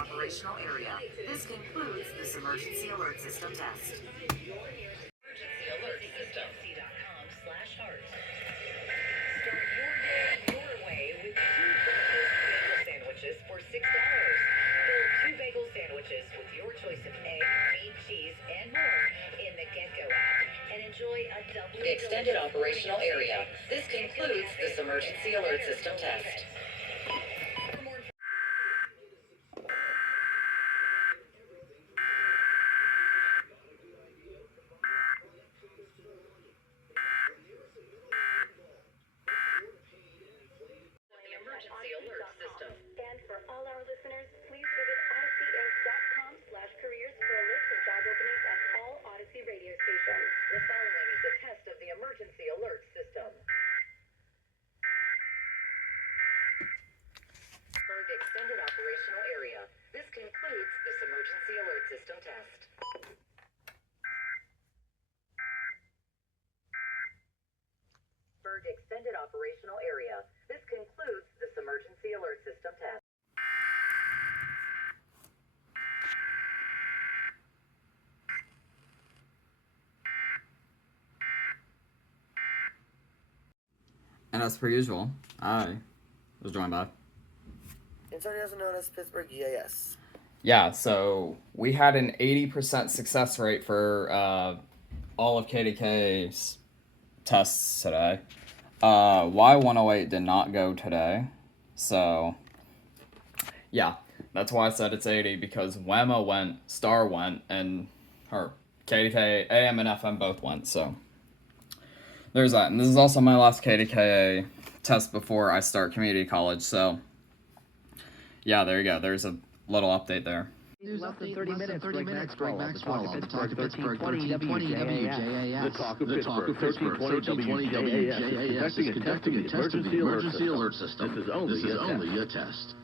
operational area. This concludes this emergency alert system test. Emergency alert system. EAS.com/heart. Start your day your way with 2 breakfast bagel sandwiches for $6. Fill 2 bagel sandwiches with your choice of egg, meat, cheese, and more in the GetGo app. And enjoy a double extended operational area. This concludes this emergency alert system test. Emergency alert system. And for all our listeners, please visit odysseyinc.com/careers for a list of job openings at all Odyssey radio stations. The following is a test of the emergency alert system. Berg extended operational area. This concludes this emergency alert system test. Berg extended operational area. This concludes this emergency alert system test. And as per usual, I was joined by... Internally also known as Pittsburgh EAS. Yeah, so we had an 80% success rate for all of KDK's tests today. Y108 did not go today, so yeah, that's why I said it's 80, because WEMA went, STAR went, and her KDK, AM and FM both went, so there's that. And this is also my last KDKA test before I start community college, so yeah, there you go. There's a little update there. Less than 30 minutes, Greg Maxwell on the Talk of Pittsburgh, 1320 WJAS. The Talk of Pittsburgh, 1320 WJAS is conducting a test of the emergency alert system. This is only a test.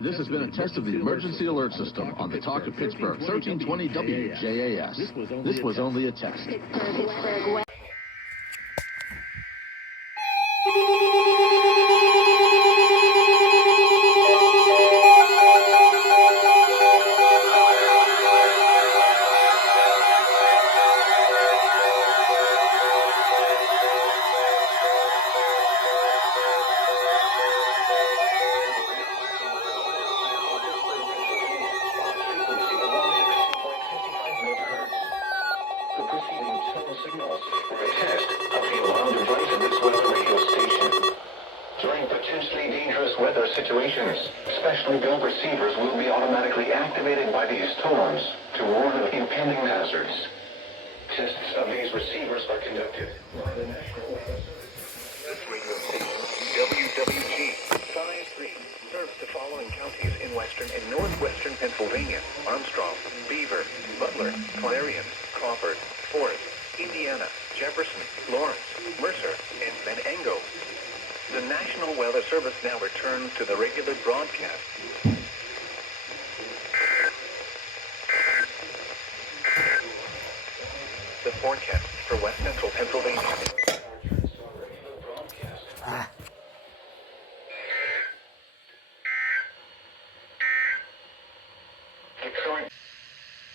This has been a test of the emergency alert system on the Talk of Pittsburgh, 1320 WJAS. This was only a test. Signals for a test of the alarm device at this weather radio station. During potentially dangerous weather situations, specially built receivers will be automatically activated by these tones to warn of impending hazards. Tests of these receivers are conducted by the National Weather Service. This radio station, WWG 53, serves the following counties in western and northwestern Pennsylvania: Armstrong, Beaver, Butler, Clarion, Crawford, Forest, Indiana, Jefferson, Lawrence, Mercer, and Venango. The National Weather Service now returns to the regular broadcast. The forecast for West Central Pennsylvania. The current.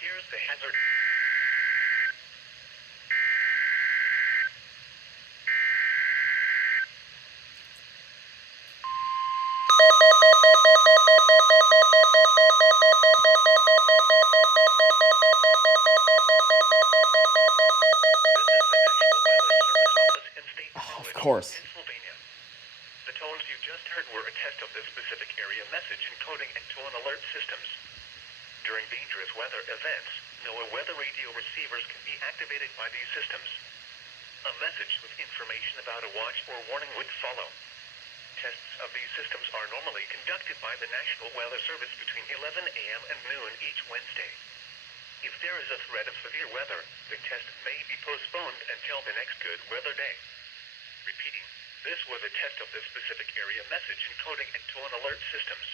Here's the hazard. Of course. Pennsylvania. The tones you just heard were a test of the specific area message encoding and tone alert systems. During dangerous weather events, NOAA weather radio receivers can be activated by these systems. A message with information about a watch or warning would follow. Tests of these systems are normally conducted by the National Weather Service between 11 a.m. and noon each Wednesday. If there is a threat of severe weather, the test may be postponed until the next good weather day. Repeating, this was a test of the specific area message encoding and tone alert systems.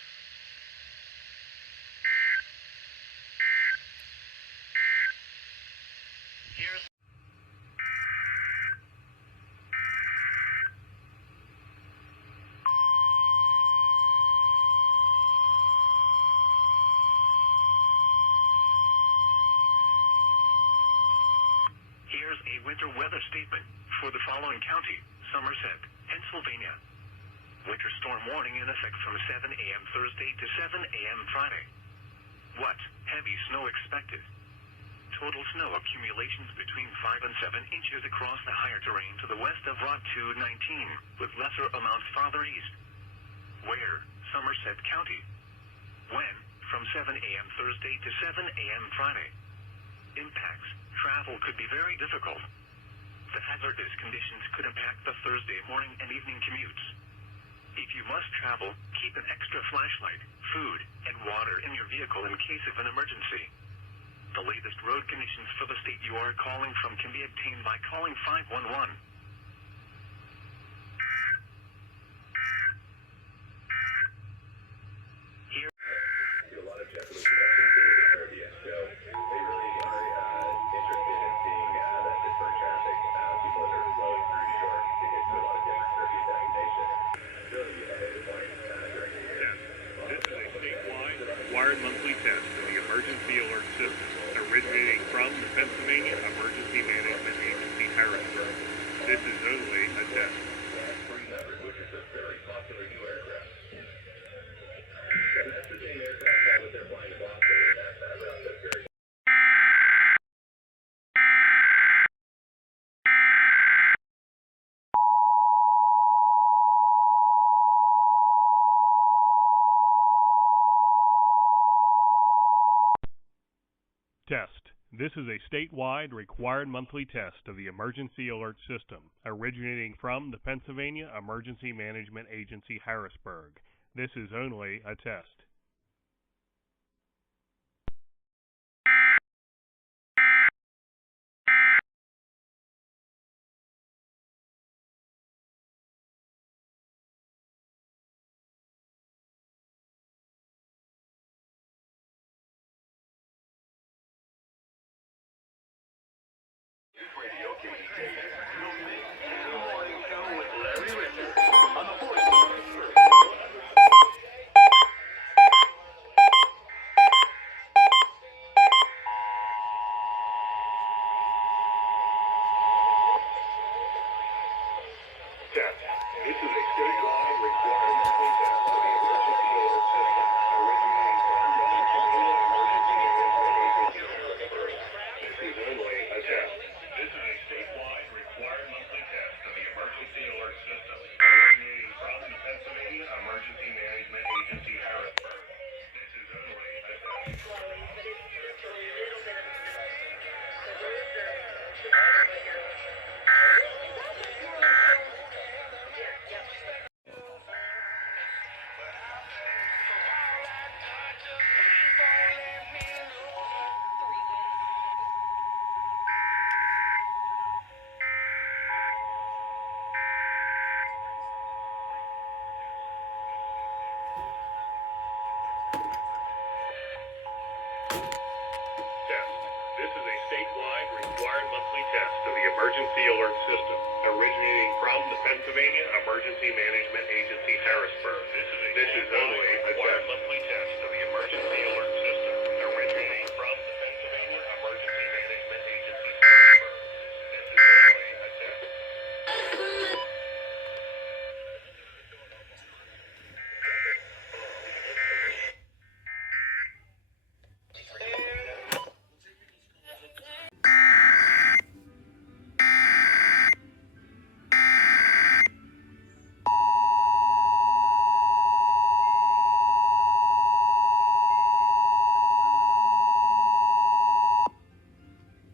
winter weather statement for the following county: Somerset, Pennsylvania. Winter storm warning in effect from 7 a.m. Thursday to 7 a.m. Friday. What? Heavy snow expected. Total snow accumulations between 5 and 7 inches across the higher terrain to the west of Route 219, with lesser amounts farther east. Where? Somerset County. When? From 7 a.m. Thursday to 7 a.m. Friday. Impacts. Travel could be very difficult. The hazardous conditions could impact the Thursday morning and evening commutes. If you must travel, keep an extra flashlight, food, and water in your vehicle in case of an emergency. The latest road conditions for the state you are calling from can be obtained by calling 511. Here. A lot of Japanese connections in the Caribbean, so they really are interested in seeing that Pittsburgh traffic. People that are flowing through New York to get to a lot of different Caribbean destinations. Really, good morning, during the year. This is a statewide required monthly test of the emergency alert system originating from the Pennsylvania Emergency Management Agency Harrisburg. This is only a test. Which is a very popular new aircraft. And that's the same aircraft that they're flying to Boston. That route that's very Test. This is a statewide required monthly test of the emergency alert system originating from the Pennsylvania Emergency Management Agency Harrisburg. This is only a test. radio KDKA. New morning show with Larry Richard on the voice. Test. This is a statewide required monthly test of the emergency alert system originating from the Pennsylvania Emergency Management Agency Harrisburg. This is only a test. This is a statewide required monthly test of the emergency alert system originating from the Pennsylvania Emergency Management Agency Harrisburg. This is only a test. Test. This is a statewide required monthly test of the emergency alert system originating from the Pennsylvania Emergency Management Agency Harrisburg. This is only a required monthly test of the emergency alert system originating from the Pennsylvania Emergency Management Agency Harrisburg. This is only a test.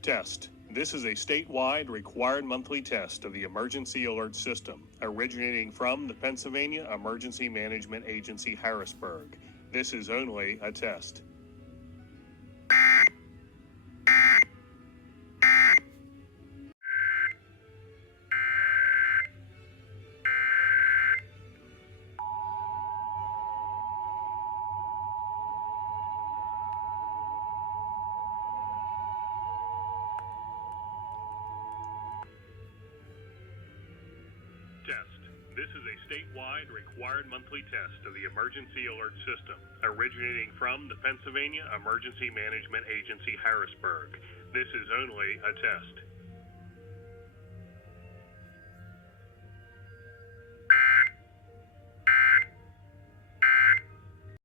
Test. This is a statewide required monthly test of the emergency alert system originating from the Pennsylvania Emergency Management Agency Harrisburg. This is only a test. Test. This is a statewide required monthly test of the emergency alert system originating from the Pennsylvania Emergency Management Agency Harrisburg. This is only a test.